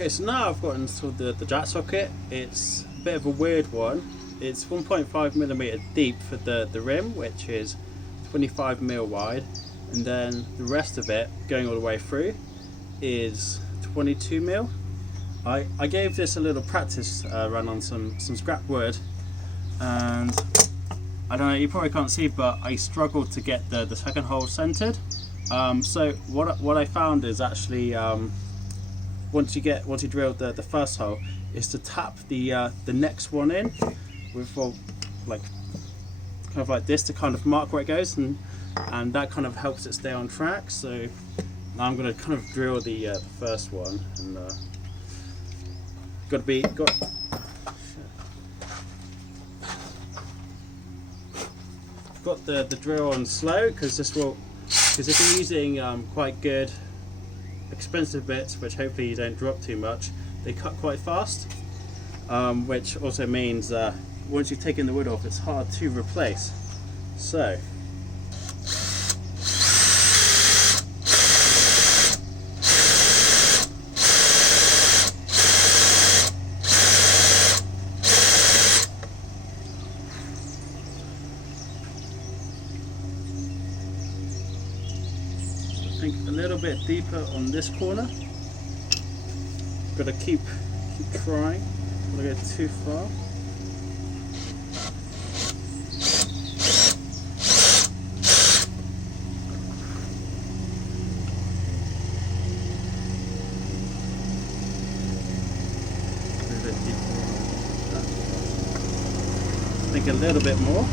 Okay, so now I've got installed the jack socket. It's a bit of a weird one. It's 1.5mm deep for the rim, which is 25mm wide, and then the rest of it going all the way through is 22mm. I gave this a little practice run on some scrap wood, and I don't know, you probably can't see, but I struggled to get the second hole centered. So what I found is actually once you drill the first hole, is to tap the next one in with like kind of like this to kind of mark where it goes, and that kind of helps it stay on track. So now I'm going to kind of drill the first one, and got the drill on slow, because if you're using quite good expensive bits, which hopefully you don't drop too much, they cut quite fast, which also means once you've taken the wood off, it's hard to replace. So I think a little bit deeper on this corner. Got to keep trying. Don't go too far. A bit deeper. I think a little bit more.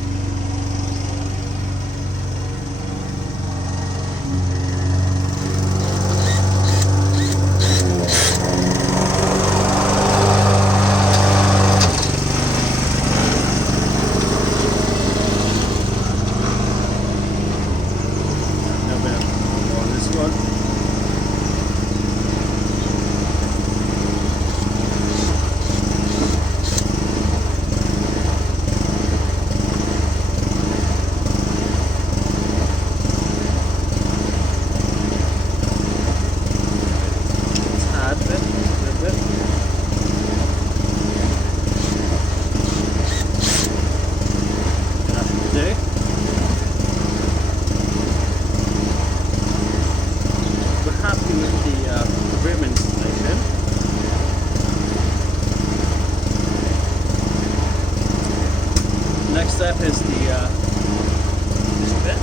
Next step is this bit.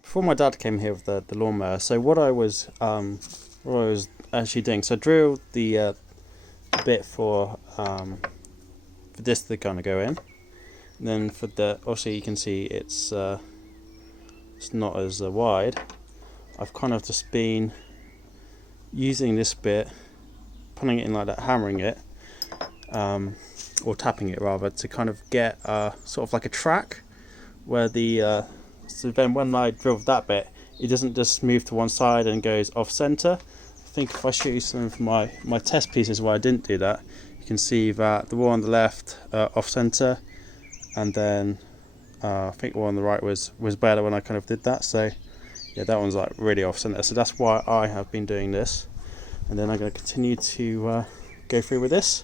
Before my dad came here with the lawnmower, so what I was actually doing, so I drilled the bit for this to kind of go in, and then for the, obviously you can see it's not as wide. I've kind of just been using this bit, putting it in like that, hammering it, or tapping it rather, to kind of get sort of like a track where the so then when I drill that bit, it doesn't just move to one side and goes off center. I think if I show you some of my test pieces where I didn't do that, you can see that the one on the left off center, and then I think the one on the right was better when I kind of did that. So yeah, that one's like really off center. So that's why I have been doing this, and then I'm going to continue to go through with this.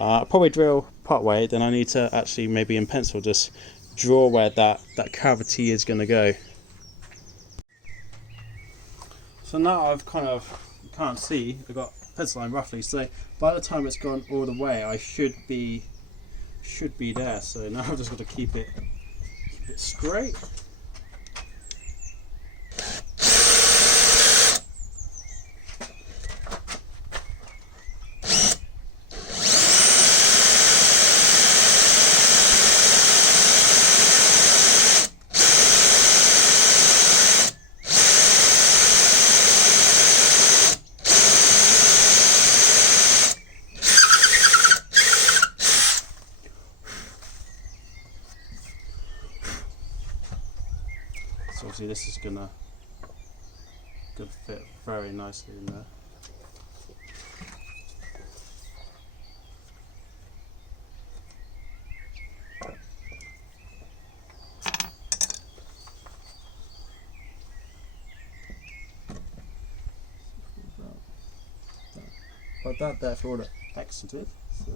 I'll probably drill part way, then I need to actually maybe in pencil just draw where that cavity is going to go. So now I've kind of, you can't see, I've got pencil line roughly, so by the time it's gone all the way I should be there. So now I've just got to keep it straight. obviously this is gonna fit very nicely in there. But that therefore looks excellent. So.